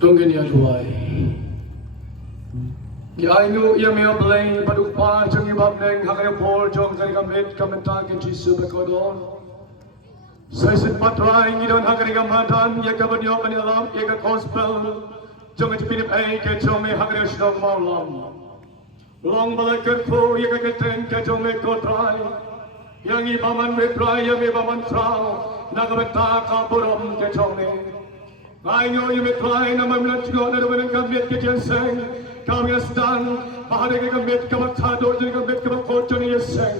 Tunggu tuai. Ya inu ia mea beleng paduk pa jangi bab neng hakaya pol jong kari kamit kamenta ke jisu bekodon. Saya sempat try ngidon hakari kamatan ya kabanyo kanilam ya ka gospel jong ati pinip ay ke jong me hakari shdong maulam. Long balakat ko ya ka keteng ke jong me ko try. Yang ibaman me try yang ibaman trao nakabenta ka burom ke jong me. Ngayon yung may try na mamlatyo na naman ang gamit ka Yeseng. Kami astan, pahari ka gamit ka magkado, yung gamit ka magkotyo ni Yeseng.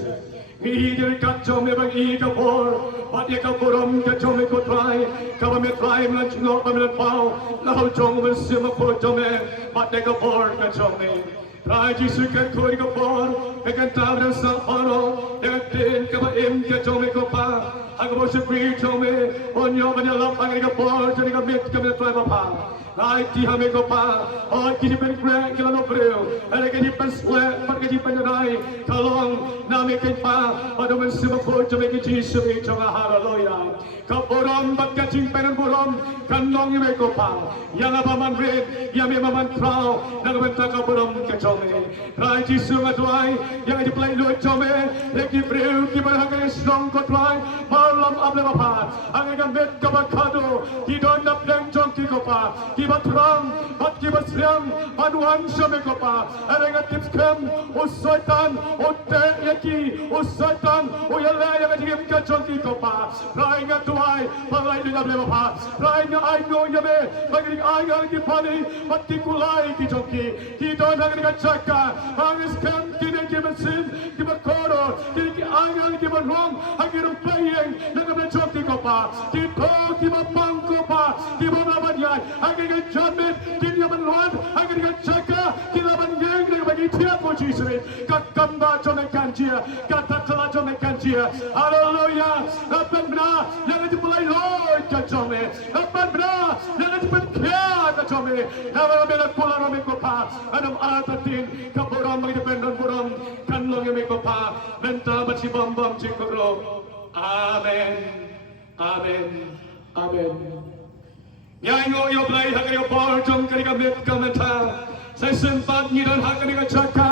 Ngihigil ka dyan may bang por, pati ka purom ka dyan may kutry. Kami may try mamlatyo, mamlatpaw, lahaw dyan umasim ako dyan may, pati ka por ka dyan may. Try Jesus ka kuri ka por, kagantab ng sa paro, nagatin ka maim ka dyan may kupa. Ang mo sa krito me, onyo manalap ang ika por, jani ka mit kami na try mapa. Ay ti hame ko pa, ay kini pen krek kila no preo, ay kini pen sweat, pat kini pen yanay, kalong nami kin pa, paduman si mako jami ki jisu mi chonga hallelujah. Kaporom bat kaching pen borom, kanong ime ko pa, yang apa man red, yang me man trao, nagabenta kaporom kachome. Try jisu ngatway, yang di play lo chome, leki preo ki barhangay strong ko try. Malam able bapa, ang gamit kabakado, kidon na pleng jongki ko pa, kibatrang, at kibasriang, manuhan siya me ko pa, ang tips kem, usaitan, ote yaki, usaitan, uyalay ang atigim ka jongki ko pa, rai nga tuway, palay din able bapa, rai nga ay no yabe, magiling ay ang kipani, patikulay ki jongki, kidon ang nagachaka, ang iskem, kinikibasin, kibakoro, kinikiay ang kibarong, ang playing, nagabachok ko pa, dito, kibabang ko pa, kibababan yan, ang kagajamit, kinyamanluan, ang kagachaka, kinabanyang, nagabagitya ko, Jesus, kakamba jo may kanjia, katakala jo may kanjia, hallelujah, napan na, yang itipulay Lord, kajome, napan na, yang itipagkya, kajome, naman nagpulang namin ko pa, anong atatin, kapuram, magdependon puram, kanlong yamin ko pa, benta, ba't si Bambam, chikoro, Amen. Amen. Amen. Yang yo play hakayo por jong kari kamit kamata. Sa sempat ngidan hakani ka chaka.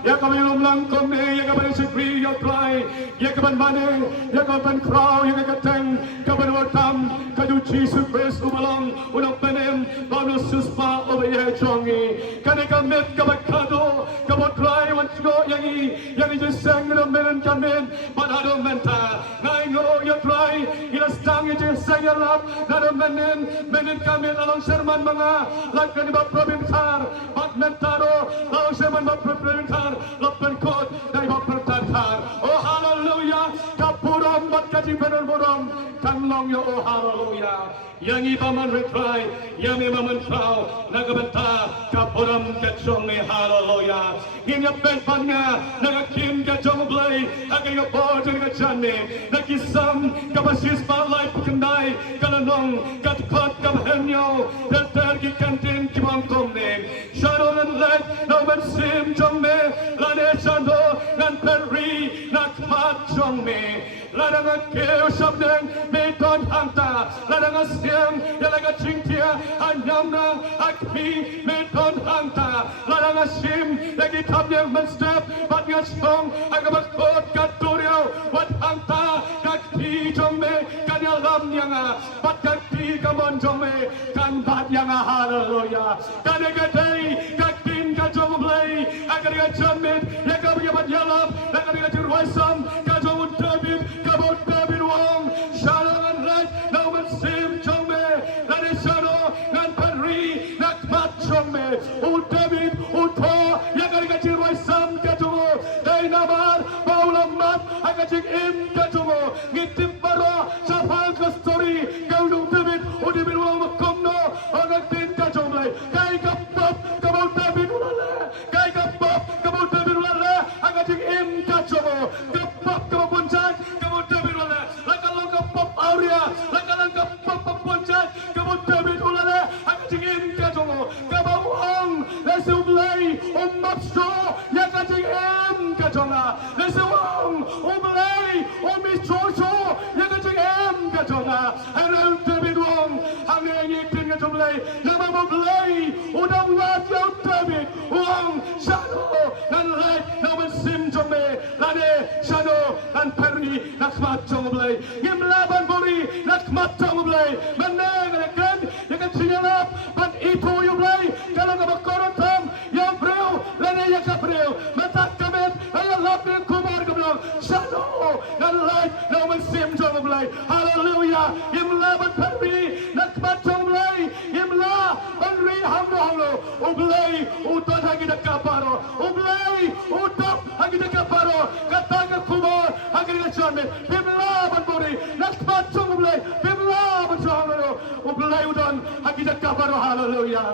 Ya kami lumlang kome, ya kaban sikri yo play. Ya kaban mane, ya kaban crow, ya kateng, kaban watam, kadu Jesus Christ umalong, unang penem, bano suspa obeye jongi. Kani kamit kabakado, kabot try once go yangi, yangi just sang in a minute kamin, manado menta. Ngayon yo try, ilastang ito sang yalap, nado menin kamin along serman mga, lakan iba probinsar, mentaro, along serman ba probinsar, lapan kot, na iba probinsar. Oh hallelujah, kapurom bat kaji penerborom, kanlong yo oh hallelujah. Yang iba man retry, yang iba man trao, nagabenta, kapuram kachong may hallelujah. Nginyapen pa nga, nagakim kachong blay, agay nga po dyan nga chane, nagisam, kapasis pa lay pukanday, kalanong, katkot kamhenyo, terter kikantin kimang komne, shadow and let, no man sim jong me, lane shando, nan perri, nakmat jong me, ladang ang keo sabdeng, may ton hanta, ladang ang siyang, yalaga chingtia, anyam na, akmi, may ton hanta, ladang ang sim, lagi tabnyang man step, bat nga strong, ang kabakot katuryo, wat hanta, kakti jong me, kanyalam niya nga, bat kakti kamon jong me, kan bat niya nga, hallelujah, kanagatay, kaktin ka jong blay, ang kaniga jamit, yagabay bat yalap, ang kaniga jirwaisam, ka jong David, kabot David wong, shalom and light, now man sim jong me, lani shano, nan panri, nakmat jong me, o David, o to, yang kaniga jirwaisam ka jong, day naman, maulang mat, ang kajing im ka jong, ngitip baro, sa pangka story, kaulong David, o David wong makomno, o nagtin ka jong lay, kay kapap, kabot David ulala, kay kapap, kabot David ulala, ang kajing im ka jong, kapap, kabot punjak, kabot David ulala, lakalong kapap aurea, lakalang kapap punjak, kabot David ulala, ang kajing im ka jong, kabawang, lesumlay, umapso, yang kajing im ka jong, lesumang, umlay, umichocho, yang kajing im ka jong, ang David wong, ang ngingipin ka jong belai nama belai udang wat yau David uang Shano dan lek nama sim jome lade Shano dan Perry nak mat jong belai ngim laban bori nak mat jong belai menang kan yang sialap pan itu you belai kalau ngabak korontam yang breu lade yang kabreu matak kamet ayah lapin kumar kebelang Shano dan lek nama sim jong belai haleluya ngim laban Perry nak mat jong belai ngim la Henry hamlo ublay utot hagi dekaparo ublay utop hagi dekaparo kataga kumar hagi dekacame bimla banbori nakpat sung ublay bimla banjalo ublay udon hagi dekaparo haleluya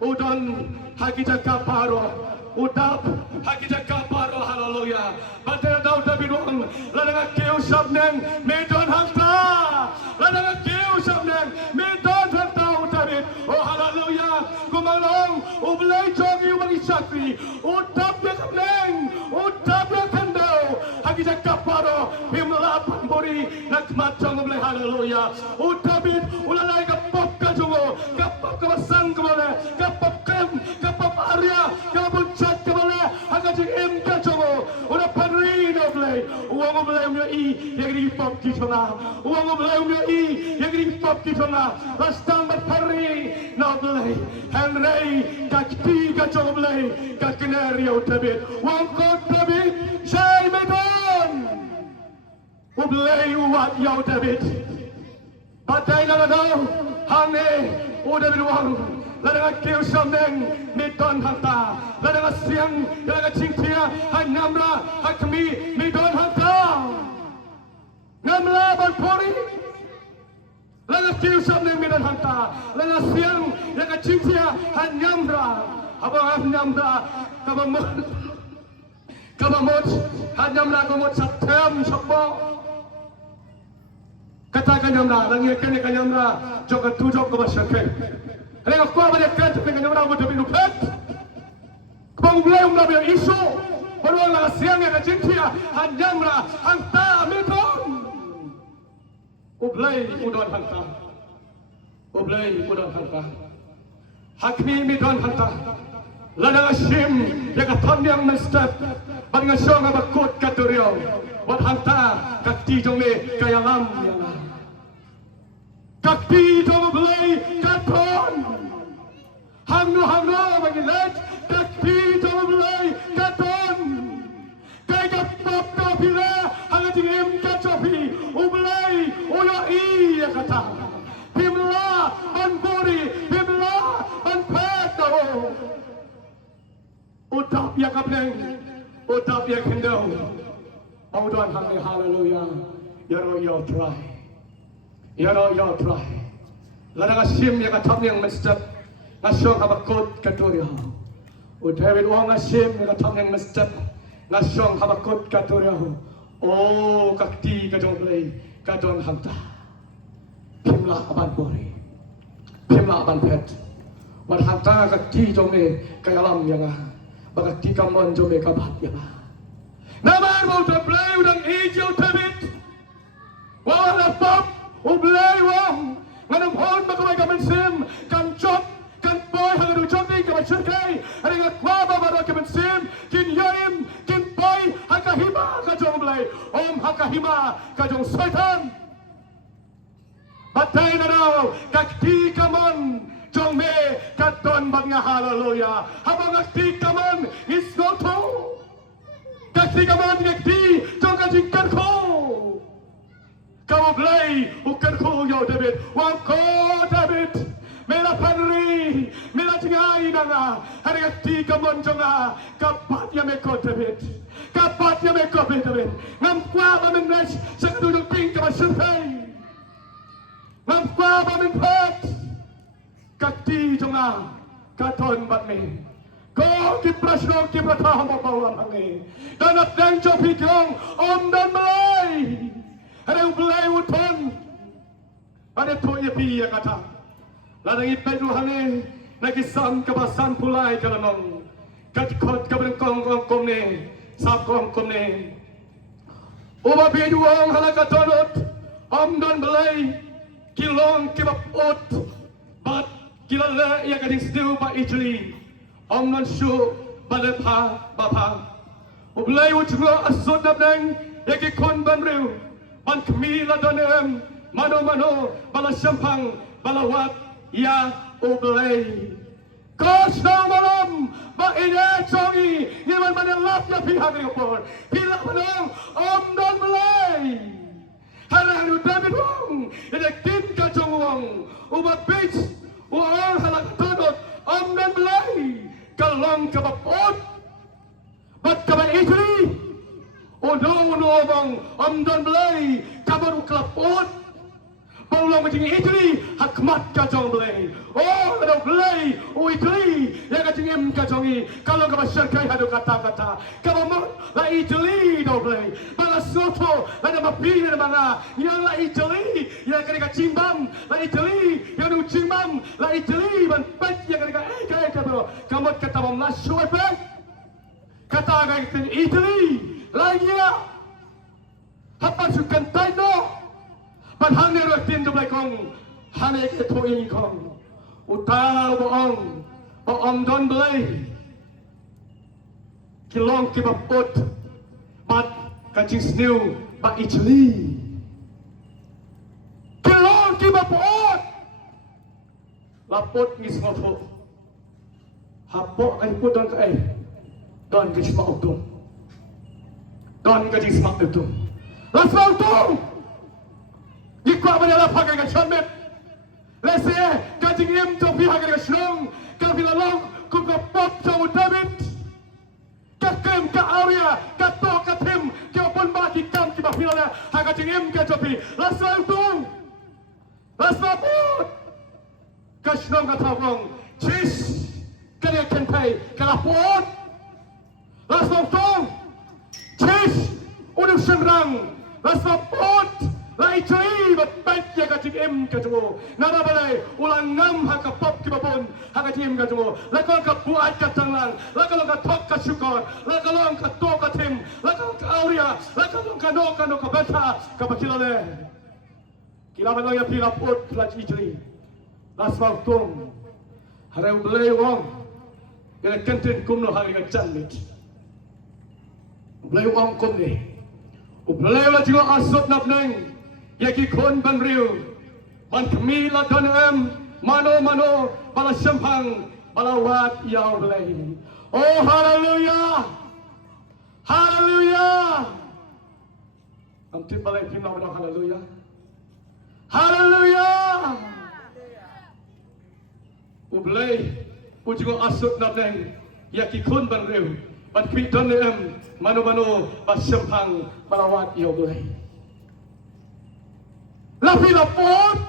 udon hagi dekaparo udap hagi dekaparo haleluya batera daw David wang ladang keu sabneng medon hangta ladang keu sabneng medon hangta David oh haleluya kumalong ublay jongi umangi sakri udap dia kabneng udap dia kandau hagi dekaparo bimla banbori nakmat jong ublay haleluya David ulalay kapop kajongo kapop kabasan kamale kapop kem kapop arya kapop chat kamale hagajing em kajongo udah panri doblay uang ublay umyo I yang di pop kitona uang ublay umyo I yang di pop kitona rastang bat panri doblay Henry kakti kajongo ublay kakneri David uang kot David say medon ublay uwat yau David Patay na daw, hane, David wang, ladang keu samneng, midon hanta, ladang siang, ladang cingtia, hanyamla, hakmi, midon hanta, ngamla banpori, ladang keu samneng midon hanta, ladang siang, ladang cingtia, hanyamla, abang hanyamla, kabamot, hanyamla kabamot satem sabbo. Katakan nyamra, langit kene kanyamra, jokat tujuh ke masyarakat. Hari aku apa dia kata dengan nyamra buat lebih lupat. Kau belum nabi isu, baru orang siang yang cintia, nyamra, hanta metong. Ublay udon hanta, ublay udon hanta. Hakmi midon hanta. Ladang asim yang katam yang mestap, dengan syong abakut katuriau, buat hanta kakti jome kaya lam. Kakti jom belai katon, hangno bagi lek. Kakti jom belai katon, kaya kapap kapila, hanga jingim kacopi, ublay uya iya kata. Bimla banbori, bimla banpetao. Udap ya kapneng, udap ya kendau. Audan hangni haleluya, yaro yo try. Yaro yo try. Ladang asim yang katam yang mestap nasyong habakot katuria. David wang asim yang katam yang mestap nasyong habakot katuria. Oh kakti kajong play kajong hanta. Pimla aban bori, pimla aban pet. Wan hanta kakti jome kayalam yang bakakti kamon jome kabat yang. Namar mau play udang hijau David. Wala pop. Ublay wang, nganam hon makamay kaman sim, kan chop, kan boy hangan uchop ni kaman shirkay, hari nga kwaba baro kaman sim, kin yaim, kin boy hakahima kajong ublay, hakahima kajong satan. Batay na daw, kakti kamon, jong me katon bag nga haleluya, habang kakti kamon isgoto, kakti kamon kakti jong kajingkan ko. Kau belai bukan kau yo David, wang kau David, mela panri, mela cengai nanga, hari kati kamon jonga, kapat ya meko David, kapat ya meko David, ngam kwa bamenes, sekaduduk ping kamasirtai, ngam kwa bamenpat, kati jonga, katon batme, kau kiprasno kipratah mabawan hangi, dan ateng copikyong dan melai. Ada ublay uton, ada toya piya kata. Ladang ipay duhane, nagisam kabasan pulay kalanong, katkot kabarengkong komne, sapkong komne. Uba piduang halakatonot, dan belay, kilong kibapot bat kilala ia kading still ba Italy om non shu balepha bapa ublay utro asod nabneng yaki kon banriu ban kmila donem mano bala sampang balawat ya ublay Kos na malam ba ine chongi ngiman manelap ya pihak ni por pila manong om don malay halang David Wong ine kin ka chong wong ubat beach uang halak todot om don malay kalong kabapot bat kaban Italy uno bang om don malay kabaru klapot Paulang macam Italy hakmat kacang belai. Oh, ada belai. Oh, Italy yang kacang em kacangi. Kalau kau masyarakat ada kata-kata. Kalau mau la Italy dah belai. Bala soto ada mapi ada mana. Yang la Italy yang kena cimbam. La Italy yang nu cimbam. La Italy ban pet yang kena kai bro. Kamu kata bom la show pet. Kata kata Italy lainnya. Apa sukan taino. But hang nero tin do blai kong hane ke to ing kong utal boong don blai kilong ki bapot but kaching snew ba Italy kilong ki bapot lapot ngis moto hapo ai put don ka ai don ke sma oktum don ke sma oktum let's go Ikwa menela pakai ke chonmet. Lese kajing em to pihak ke shlong, ka bilalong ku ka pop to David. Ka kem ka Aurea, ka to ka tim, ka pon ba ki kam ki ba pilala, ha kajing em ke topi. Lasal tung. Lasal put. Ka shlong ka tawong. Chis. Ka dia ken pai, ka lapot. Lasal tung. Chis. Udu sengrang. Lasal put. Lai cai bat baik ya kacing em kacumo. Nada balai ulang ngam haka pop kibapon haka tim kacumo. Lakon ka buat katanglang, lakon ka tok kasukor, lakon ka to ka tim, lakon ka Aurea, lakon ka no ka beta ka bakilale. Kila balai ya pila pot laj Italy. Laswal tum. Hareu balai wong. Kena kantin kumno hari ka janlit. Balai wong kumni. Balai la jiwa asot napneng. Yaki kon ban riu ban kemila donem mano bala sempang bala wat yaw belai. Oh haleluya haleluya amtin balai pina wana haleluya haleluya ublai ujigo asut nabeng yaki kon ban riu ban kemila donem mano bala sempang bala wat yaw belai. Lapi lapor,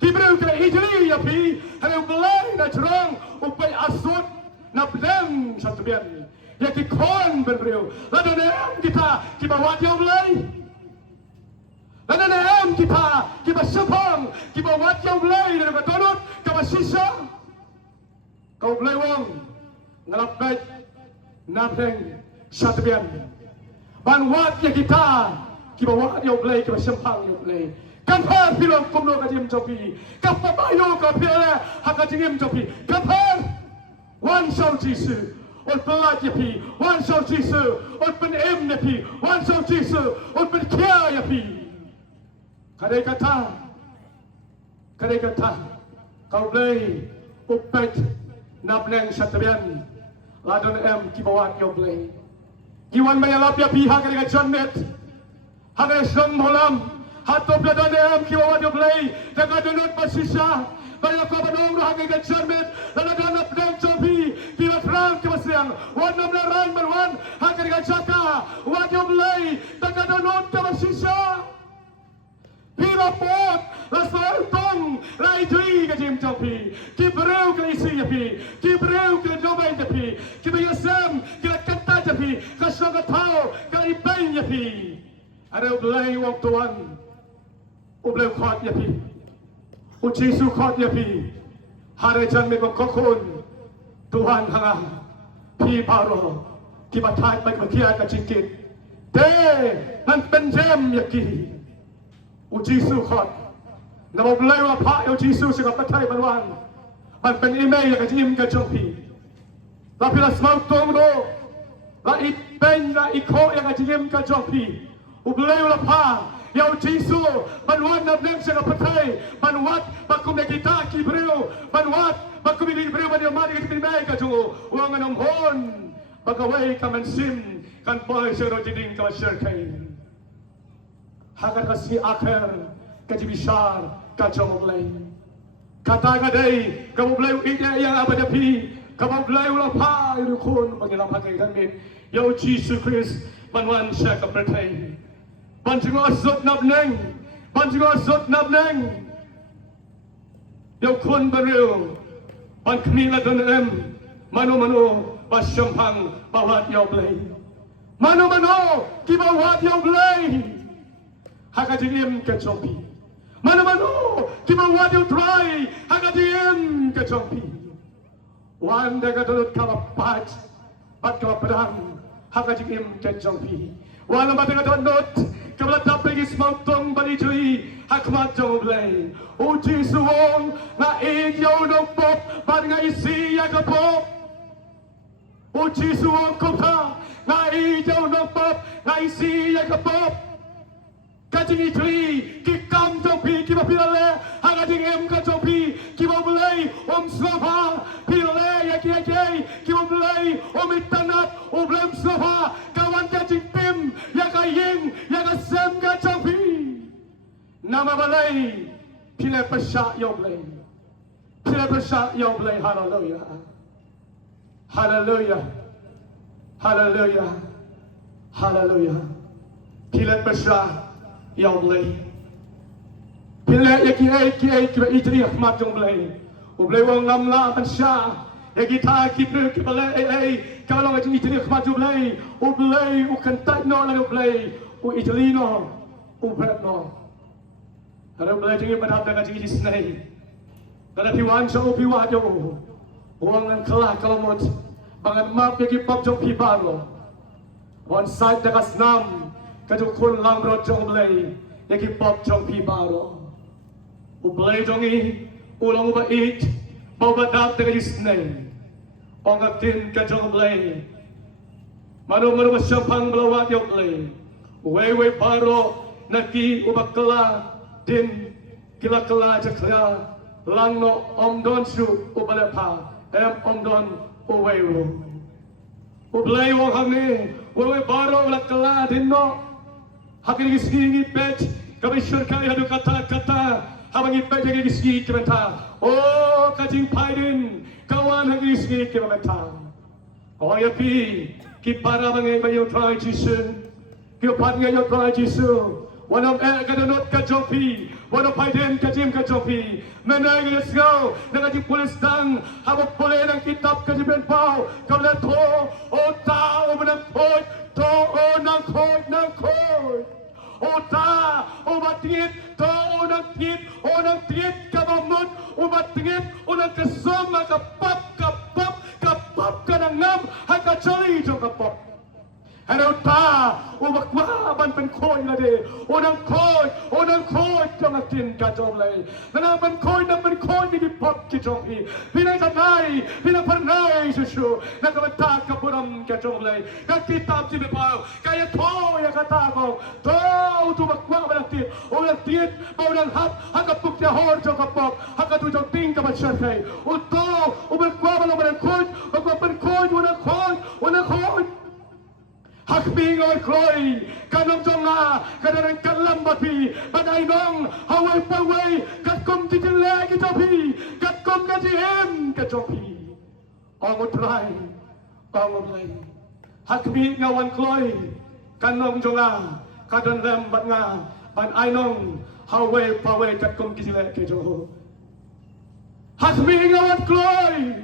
kibreu ke Italy ya pi, hareu belai na cerang, upai asut na bdem satu bian, ya ki kon berbreu, lada nem kita kibawat ya belai, lada nem kita kibasepang kibawat ya belai dari katonot kabasisa, kau belai wong ngalap baik na bdem satu bian, banwat ya kita. Kibawat yaw blay, kibasempang yaw blay. Kampar pilong kumno kajim jopi. Kapabayo ka pila hakajim jopi. Kampar wan shau jisu. Ot pelat yapi. Wan shau jisu. Ot pen em yapi. Wan shau jisu. Ot pen kia yapi. Kadai kata. Kau blay upet nabneng satabian. Ladon em kibawat yaw blay. Iwan mayalap yapi hakadai kajonnet. Hanggang siyang malam, hatop na danem kiwawan yung play, nagadunod pasisya, kaya ko manong hanggang katsarmet, nalaganap ng Jopi, kila Frank Kibasiyang, wan nam na ran marwan, hanggang katsaka, wan yung play, nagadunod ka pasisya. Pila pot, lasal tong, laidri ka Jim Jopi, kibreu ka isi yapi, kibreu ka jobay yapi, kibayasam, kila kanta yapi, kasyong katao, ka ibay yapi. Ada ublay wong tuan, ublay khot yapi, ujisu khot yapi, hari jan me kokon, Tuhan hanga, pi paro, kibatai baik bakia kacikit, te nan penjem yaki, ujisu khot, na mablay wa pa yo Jesus ka patay banwan pan pen email ka jim ka jompi la pila smau tong do la ipen la iko ya ka jim ka jompi ublay wa pa yo Jesus banwan na nem sa ka patay banwat bakum na kita ki breu banwat bakum ni breu ban yo mari ka timay ka jungo wa nganong hon bagaway ka mansim kan boy sa ro jiding ka share kay hagar kasi akhir kajibishar kajomoblay kata kadai kamoblay ide yang abadapi kamoblay ula pa irukun pangilang pakai gamit yo Jesus Christ banwan siya kapretay banjingo asot nabneng yo kun baril ban kmila donem mano pasyampang bawat yo blay mano kibawat yo blay hakadim kachompi mano kibawat yo try hakadim kachompi wanda kadulot kapapat at kapadang hakadim kachompi wala matagatonot kabalatap pagis mautong balijui hakmat joblay o jisuong na inyaw ng pop ban nga isiya ka pop o jisuong kota na inyaw ng pop na isiya ka pop kajing itri kikam jompi kiba pilale hagading em ka jompi kiba bulay slofa pilale yaki kiba bulay itanat blem slofa kawan kajing tim yaka ying yaka sem ka jompi nama balay pile pasha yoblay hallelujah pile pasha yoblay pile yaki kiba itri ahmat yoblay ublay wang ngamla pasha yaki ta kiba balay kalau ngajing itri ahmat yoblay ublay ukantat no lang ublay itri no ubret no harap ublay jingi padhap na ngajing isnay kada piwan sa upiwa yo uang ang kala kalamot bangan map yaki pop jong pibaro on side na kasnam kadukun lang rod jong ublay yaki pop jong pibaro ublay jongi ulang ubait babadap na isnay ong agtin ka jong ublay mano masyampang blawat yo ublay way paro naki ubakla din kilakla jakla lang no omdon su ubalepa omdon uwayro ublay wong hangni way paro ulakla din no hakin gisgi pet kami syurkai hadu kata habang ipet yang gisgi kementa oh kajing paidin kawan hang gisgi kementa oh yapi ki para bangai bayo try jisun ki pat ngayo try jisun wanam kadonot ka jopi wanam paiden ka jim ka jopi menay let's go nangati pulis dang habang pule ng kitab ka jiben pao kamla to o tao manang kod to o nang kod o ta o batingit to o nang tingit kabamot o batingit o nang kasama kapap ka nang ngam hakachali jong kapap Hello ta, ubakwaban pen koy na de, onang koy jong atin ka jong lay. Nang pen koy ni pop ki jong hi. Pinapanay susu, nakamatag ka puram ka jong lay. Kakitab si bepaw, kaya to ya katako, to ubakwaban atin, onang tiit, onang hap, hakapuk ya hor jong kapop, hakatu jong ting ka masyarkay. Uto, ubakwaban ang koy, ubakwaban koy, onang koy. Hakbing or Chloe, kanong jonga, kadarang kalambati, baday nong, haway paway, katkom titile kitapi, katkom katiem katopi. Ongutray, ongutlay. Hakbing ngawan Chloe, kanong jonga, kadan lembat nga, banay nong, haway paway, katkom titile kitapi. Hakbing ngawan Chloe,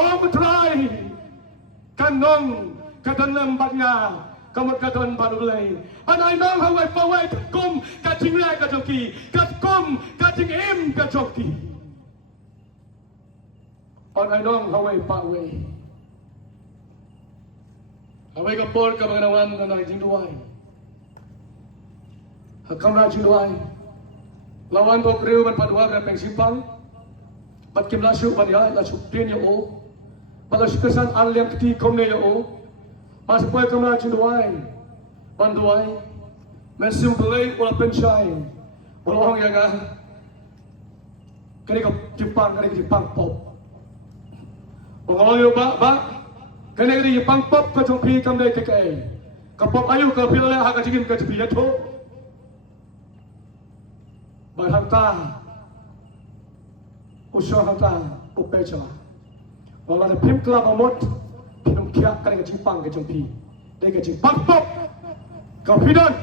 ongutray, kanong, kadang lembat nga kamot kadon barulay anay nong haway paway katkum kating le kajoki katkum kating im kajoki anay nong haway paway haway kapor ka mga nawan na naging duway hakamra jing duway lawan po kriu man padwa na pengsimpang pat kim lasu ban ya la supin ya o pala sukasan alyam kti komne ya o mas poy kamna chinduai banduai men simpulai ula penchai ula hong yang kani ka Jepang pop ongol yo ba kani ka Jepang pop ka jong pi kam dai ke ka pop ayu ka pi la ha ka jigim ka pi ya tho ba hanta usah hanta upe chawa wala na pim kla ba mot pinum kia kani ka Jepang ka jong pi dai ka Jepang pop ka pi dan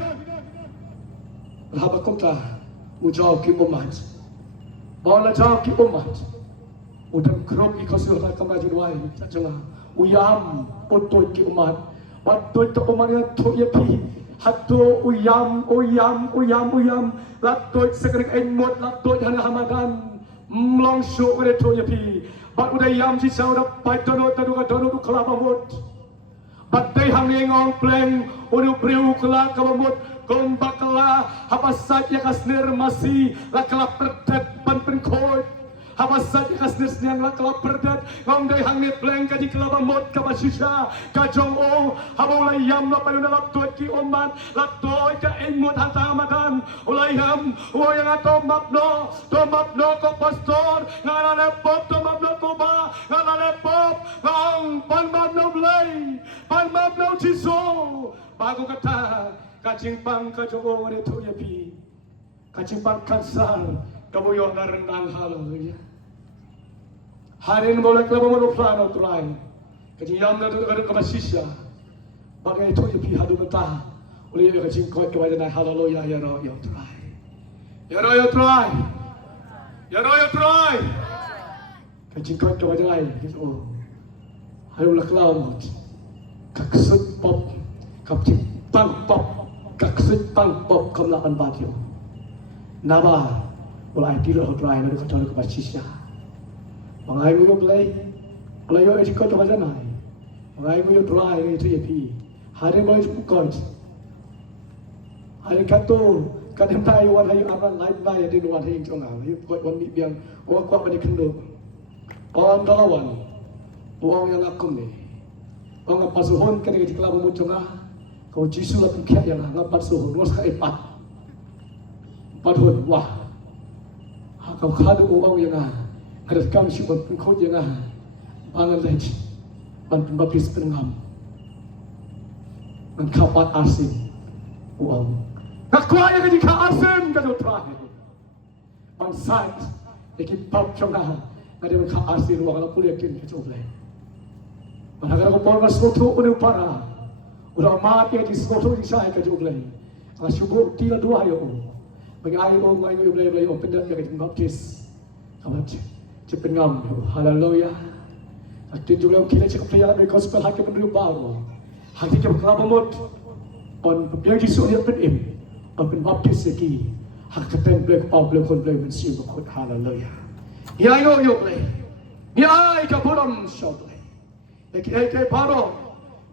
haba kota ujau ki umat bawala jauh ki umat udam krok ki khosur ta kamra junwai chachanga uyam otoi ki umat watoi to umat ya tho ya pi hatto uyam latoi sekering en mot latoi hana hamadan mlong sho re tho ya pi bat udayam si sau da pai tono tadu ka tono du kala mot bat dai hang ngong pleng udu priu kala ka mot kong bakala habasat ya kasner masih lakala perdet pan penkoi habasat ya kasner siang lakala perdet ngong dai hang ni pleng ka di kelaba mot ka basisha ka jong o habulai yam la payuna lap tuat ki oman lap toy ka en mot hata madan ulai ham o yang ato mapno ko pastor ngana le pop to mapno ko ba ngana le pop ngong pan mapno blai pan mapno chiso bago kata kacing pang kacong ada tu ya pi, kacing pang kansal kamu yo na rendang haleluya. Hari ini boleh kelapa mau plan atau lain, kacing yam na tu ada kabasisya, bagai tu ya pi hadu mentah, oleh ya kacing kau kewajiban na haleluya ya roh ya try, ya roh try, kacing kau kewajiban gitu, haleluya kelapa, kaksud pop, kacing pang pop. Kaksud pang pop kamlakan batyo naba ulai tilo hotrai na ka tolo ka basisya mangai mo play play yo ejiko to bajanai mangai mo yo try ni tu yepi hare mo ju kon hare kato kadem tai wan hayu aman live bai ya din wan hayu chonga yu ko wan mi biang o ko ba ni khndo on dalawan uang yang akum ni ong pasuhon ka ni klabo mo chonga kau jisu la pikir yang ngapat suhu nos ka epat padhon wah kau khadu uang yang ada kam si ban kau yang bangan lagi ban baptis penengam ban kapat asin uang kakwa yang di ka asin ka do terakhir ban sat iki pap chonga ada ban ka asin uang la puliakin ka choble ban agar ko por soto unu para udah mati di sekolah di saya kerja belai. Kalau syukur tidak dua ya bagi air orang yang belai open dan yang kita baptis. Kamu cepat ngam, haleluya. Aktif juga kita cakap perjalanan dari gospel hakim menuju baru. Hati kita berkelapa mot. On yang Yesus dia penim, on baptis lagi. Hak keteng belai kepau belai kon belai mensiu berkut haleluya. Ya yo belai. Ya ika bolam syau belai. Ika paro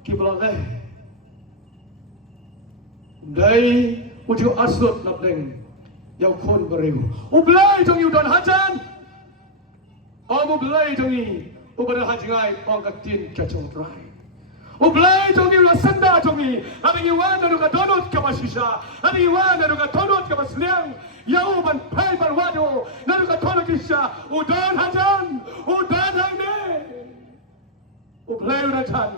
kiblaleh. Dari ujung asut napdeng yang kon beriu. Ublay jong yudan hajan. Omu blay jong i ubada hajngai ong katin kacong trai. Ublay jong yu la senda jong i. Abi iwan daru ka donut ka basisha. Abi iwan daru ka donut ka basliang. Yau ban pai ban wado. Daru ka donut kisha. Udan hajan. Udan hangde. Ublay udan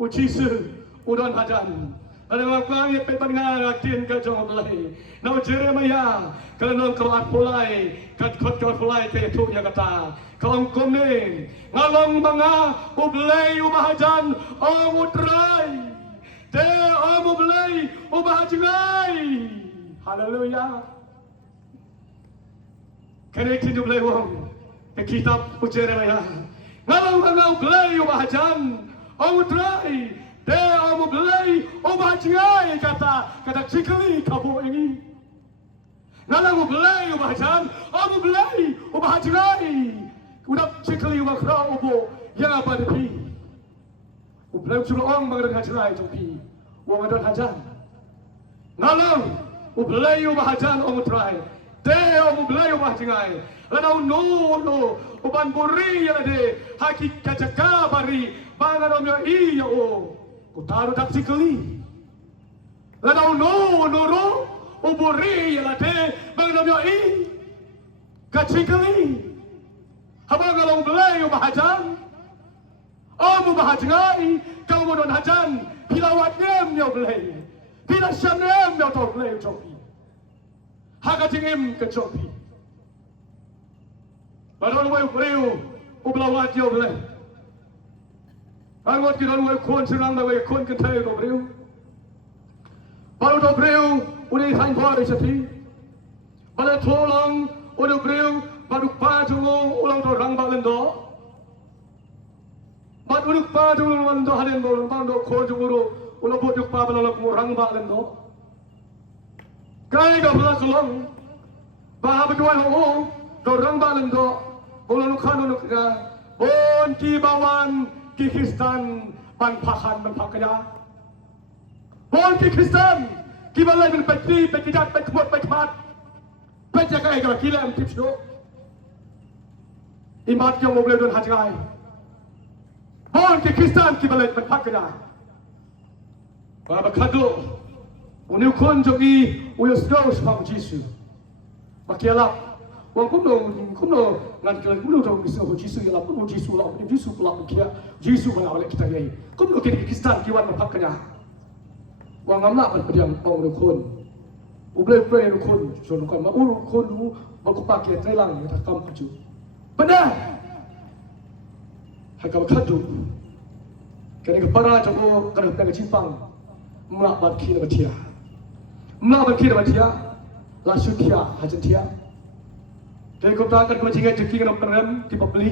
ujisu udan hajan. Ada orang yang pendengar akin ke jong belai. Nau Jeremia kalau non keluar pulai, kat keluar pulai ke itu yang kata. Kalau komning ngalong banga ublay ubahajan utrai. Te ublay ubahajangai. Haleluya. Kene tindu belai wong. Kitab Jeremia. Ngalong banga ublay ubahajan utrai. Dia mau beli obat jingai kata cikli kabu ini. Nala mau beli obat mau beli obat jingai. Udah cikli wakra obo yang apa depi. Ublem suruh orang mengenai jingai jopi. Uang ada hajan. Nala mau beli obat hajan try. Teo mo belayo ba tingay. Ladaw no uban buri yala de haki kajaka bari banga no myo iya o utaro taksikali. Ladaw no uburi yala de banga no myo i kachikali. Habang alam belayo bahajan. Omu bahajngai kau mo don hajan pilawat nem yo belayo. Pila shanem yo to belayo jopi. Haga tingem ke jopi. Baron way breu ublawat yo belayo. Angot ki don way kon senang way kon ke tay do breu. Baru do breu uni hang pore sati. Bala tolong uni breu baru pajungo ulang do rang balendo. Mat uduk pajungo balendo halen do bando ko junguro ulang boduk pa balalo mo rang balendo. Kaya ka pala kulong. Baha berdua ho do rang balendo ulang kanu nukga bon ki bawan ki Kristan ban pakan ban pakaya. Bon ki Kristan ki balai ban petri pekidat pekmot pekmat. Penjaga ega kila am tipsno. Imat yang boleh don hajai. Bon ki Kristan ki balai ban pakaya. Baba kado uni kon jogi uyo snow sebab Yesus. Makialap wang kumno ngan kala kumno dong bisa Yesus yala kumno Yesus la Yesus pula kia Yesus bala bala kita yai. Kumno ki Kristan ki wan ban pakaya. Wang amna ban pediam bang kon. Ublay kon jon kon ma uru kon du balkupak ya trelang ya takam kuju. Benar. Hakam kadu. Kena kepara jogo kana pega cimpang. Melabat kira batia. Melabat kira batia. Lasu tia hajan tia. Kena kota kan kemajikan jeki kana perem di pembeli.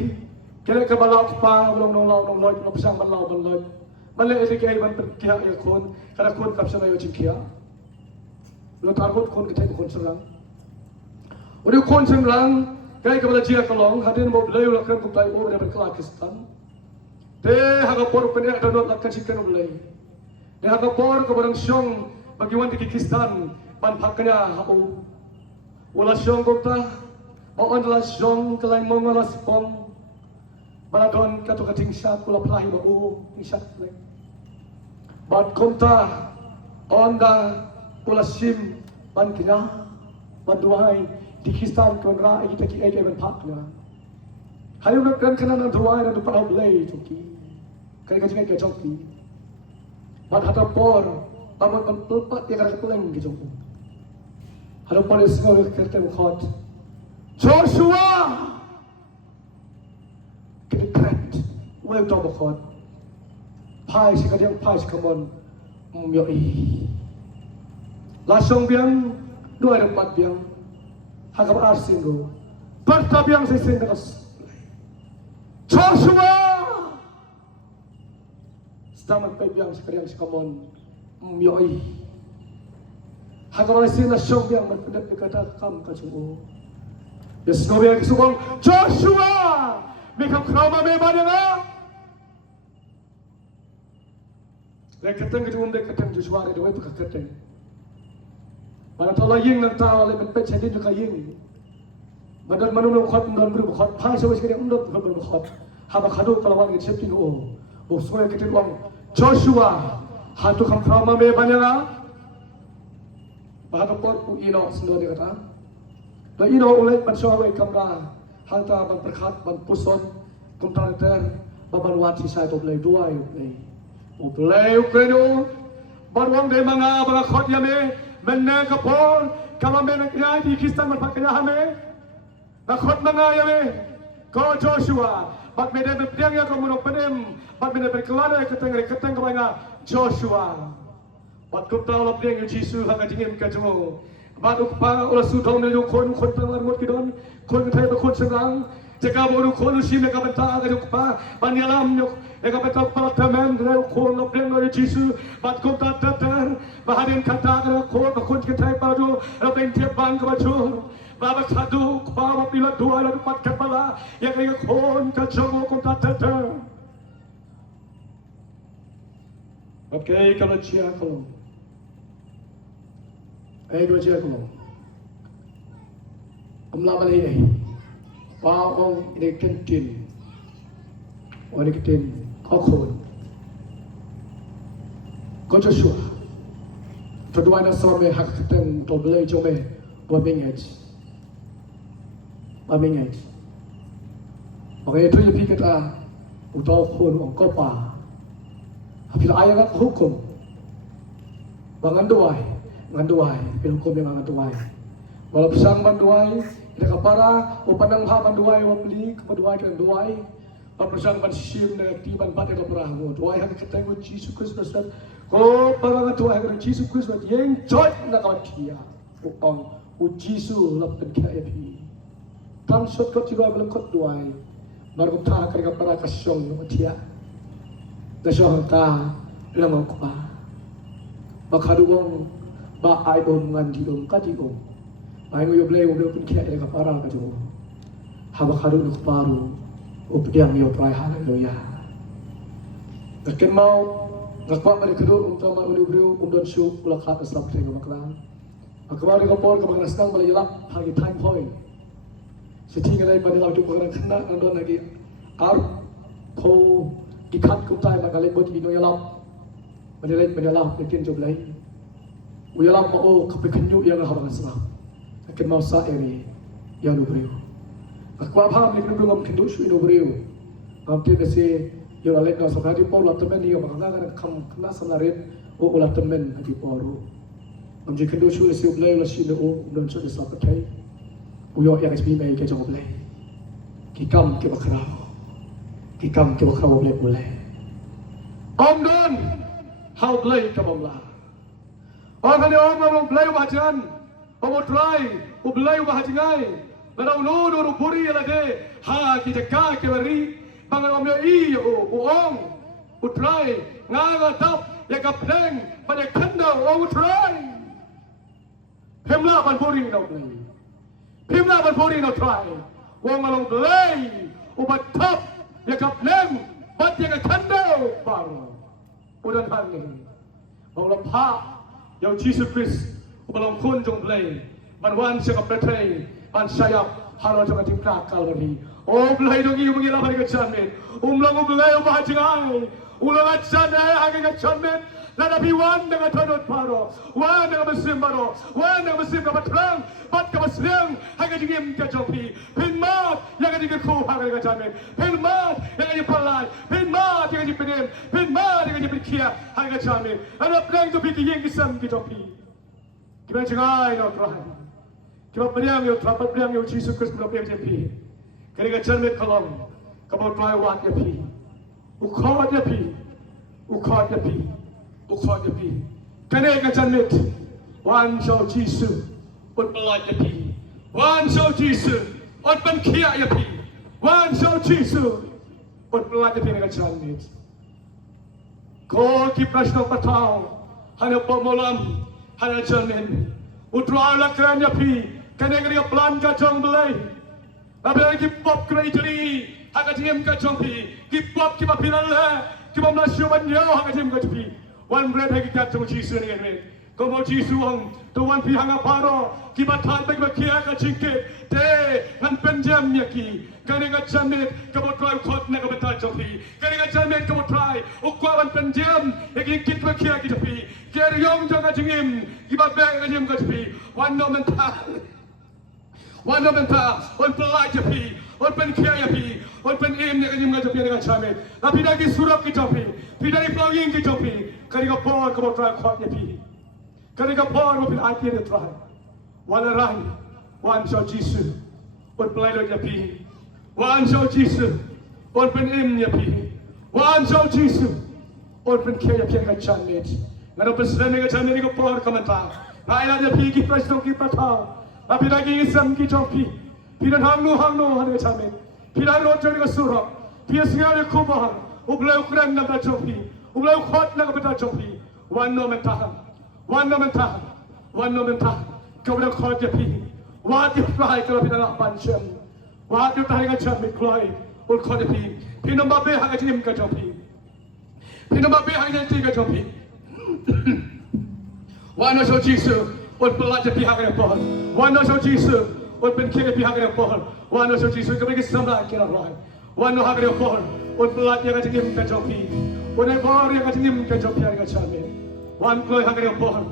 Kena ke balau pa ulong nong loy no pisang balau ban loy. Bale ezekiel ban perkia ya kon kana kon kapsa mayo cinkia. Lo targot kon kita kon serang. Udah kon serang kaya kepala jia kalong hadin mau belayu lakukan kutai mau dia berkelakistan. Teh haga por penek donot lakukan sikan belai. Teh haga por ke barang syong bagi wan Kikistan pan paknya hau. Wala syong kota on la syong kelai mongala spong. Baladon katu kating syak kula pelahi bau isyak lek. Bad kota onda kula sim pan kina banduai di Kristan konra kita ki ai ban pakna. Hayu nak kan kana nan tuai dan pa blai choki. Kai ka jingai ke choki. Bad hata por pamot pan tulpat ya ka peleng ki choki. Halo polis ngau kerte khot. Joshua kita kret wel to khot. Pai si ka diang pai si kamon yo i. Lasong biang dua empat biang hagap arsin go. Pertabiang sa isin nakas. Joshua! Setamat pebiang sekalian sekamon myoi. Hagap arsin na syong biang magpedap kata kam kacungo. Yes, no biang kisubong Joshua! Mikam krama me badanga. Lekateng kacungum lekateng Joshua re doi pakakateng. Mana tala ying nang tawa le men pet sedin juga ying. Badan manung khot ndan bru khot phai so sekali undot bru khot. Haba khadu kalawan ke septin o. O soya ke tilwang Joshua hatu kham khama me banyaga. Bahaka pot pu ino sendo de kata. La ino ulai ban so we kamra hanta ban perkhat ban puson kontraktor baban wati sai to play duai play. O play ukeno barwang de manga banga khot yame menna kapol kamame na di Kristan man pakanya hame. Nakot mga yame, ko Joshua, bat may debetiang ya kamunok panim, bat may berkelana ya keteng kamay nga Joshua. Bat kumtaw la piang yung Jisu hanga jingim ka jungo. Bat ukpa ula sudong na yung kon tanglar ngot kidon, kon tayo ba kon sengang, jaka mo yung kon usim ya kabenta ka yung pa, panyalam yung ekabenta palatamen na yung kon la piang yung Jisu, bat kumta tatar, bahadin kata ka kon kitay pa do, rapin tiap bang ka ba Baba kadu baba pila dua lalu empat kepala yang kaya kon kajongo kon tatata. Okay, kalau cia kalau. Dua cia kalau. Amla malay paong ini kentin wani kentin kokon ko Joshua kedua na some hak keteng to belai jome babingaj okay tu yepi kata utau kon ong kopa apil ayat hukum banganduai hukum yang banganduai walau sang banduai ida kapara upanang ha banduai wabli kepaduai kan duai pasang bansim na tiban pat ida perahu duai hak keteng Jesus Kristus ko parang duai kan Jesus Kristus yang joy na katia upang ujisu lapan kaya pi tam sot kot tiduai belum kot duai baru ta kaya kapara kasyong matia kasyong ta lamang ko pa makaduwang ba ay ngan diom katiom ay mo yoblay pun kaya ka para ka jo habakaru nuk paru updiang yo pray hallelujah nakin mau ngakwa mali kedo untuk maulu brio don shu ulakhat aslam teng maklan akawari ko por ka mga nasang malayalap hagi time point siti ngalay panilaw tu pagran khna nandon lagi ar ko ikat kutai magalay bot binoyalap manilap nakin joblay uyalap mo kapikanyo yang habang aslam akin mau sa eri yang nubriu akwa pham lik nubriu ngam kindu shu nubriu ngam tin se yo alek no sabadi po lat temen yo makanga kan kham khna sanaret o ulat temen adi poru ngam ji kindu shu se ublay la shi no don so sa patai uyo yang sbi mai ke jong ublay ki kam ke bakra ublay boleh om don how ublay ka bamla orang yang orang belai bahagian, orang try, belai bahagian. Kalau lu dulu buri lagi, ha kita kaki beri, bangun orang ini, orang, try, ngaga tap, ya kapten, pada kandang orang try. Pemla ban buri no belai, pemla ban buri no try. Orang belai, ubat tap, ya kapten, pada kandang baru. Udah hari, orang pak. Yang Jesus Kristus belum kunjung belai, manwan siapa bertei, man sayap halau jangan timkak kalori. Oh belai dongi mengira hari kecamin, umlang belai bahagian, ulang ajan hari kecamin. Nadapi wan dengan tanut paro, wan dengan mesin paro, wan dengan mesin kapat terang, pat kapat siang, hari kejim kejopi, pinmat yang kejim ku hari kecamin, pinmat yang kejim palai, pinmat yang kejim penim, pinmat yang kejim berkia hari kecamin. Ada perang tu pergi yang kisam kejopi. Kita cengai no Tuhan, kita perang yo trapat perang yo Jesus Kristus kita perang jepi. Hari kecamin kalam, kamu try wat jepi, ukhat jepi. Ukhat jepi, kene kacanit, wan show Jesus, ut belaj jepi, wan show Jesus, ut benkia jepi, wan show Jesus, ut belaj jepi kene kacanit. Ko ki prashno patao, hanya pemolam, hanya jamin, utra lakran jepi, kene kene plan kacang belai, tapi ki pop kene jadi, hanya jem kacang pi, ki pop ki papiran le, ki pop nasyo banyo, hanya jem kacang pi. Wan bread hagi kat tu Jesus ni kan. Komo Jesus ang tu wan pi hanga paro kibat hat bagi bakia ka cingke te nan penjam yaki kani ka chamit kamo try khot na ka bata chopi kani ka chamit kamo try ukwa wan penjam yaki kit bakia ki chopi ker yong janga jingim kibat bag ka jim ka chopi wan no menta wan pelai chopi wan pen kia yapi wan pen im ne ka jim ka chopi ka chamit tapi lagi surap ki chopi pidari plugin ki chopi kani ka por kamo try khot yapi kani ka por mo pin ati ne try wan rai wan so Jesus wan pelai lo yapi wan so Jesus wan pen im yapi wan so Jesus wan pen kia yapi ka chamit ngano pesene ka chamit ka por kamanta ai la yapi ki presto ki patao tapi lagi isam ki chopi pidan hangno hane chamit pidan rojo ka surap pias ngale kubah ublay ukran na chopi ublay khot na ka chopi wan no mentahan kau dah khot yapi wat yu fly kalau pidan pancem wat yu tahi ka chamit kloi ul khot yapi pinam babe ha ka jim ka chopi pinam babe ha ka chopi wan no so Jesus ul pelaj yapi ha ka pon wan no so Jesus ut pen kile pi hagre pohon wano so jisu ke bagi sama kira rai wano hagre pohon ut pelat ya kajim ke jopi unai bor ya kajim ke jopi ya kajame wan kloi hagre pohon